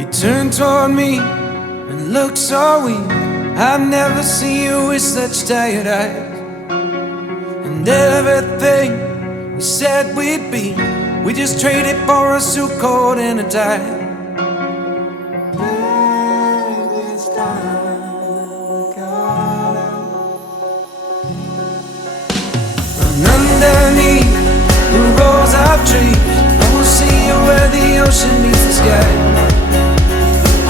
You turn toward me and look so weak. I've never seen you with such tired eyes. And everything we said we'd be, we just traded for a suit coat and a tie. And underneath the rows of trees, I will see you where the ocean meets the sky.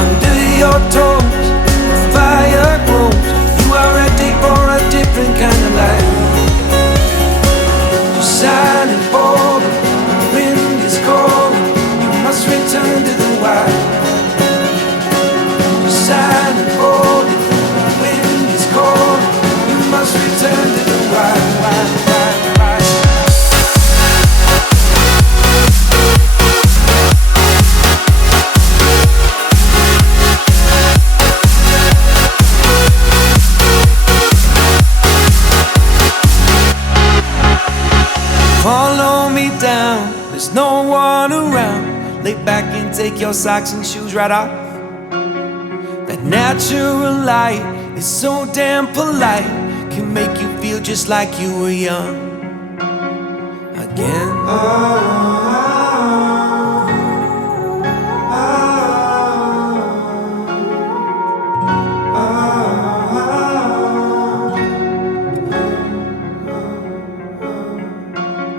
Under your toes, the fire grows. You are ready for a different kind of life. You're silent, bold, the wind is cold. You must return to the wild. You're silent, bold, the wind is cold. You must return to the wild, wild, wild, wild. Follow me down, there's no one around. Lay back and take your socks and shoes right off. That natural light is so damn polite, can make you feel just like you were young again.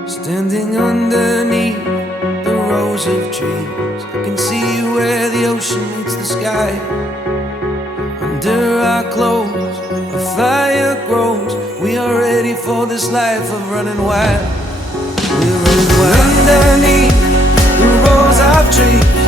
Standing underneath the rows of trees, I can see where the ocean meets the sky. Under our clothes, a fire grows. We are ready for this life of running wild. We're running wild. Underneath the rows of trees,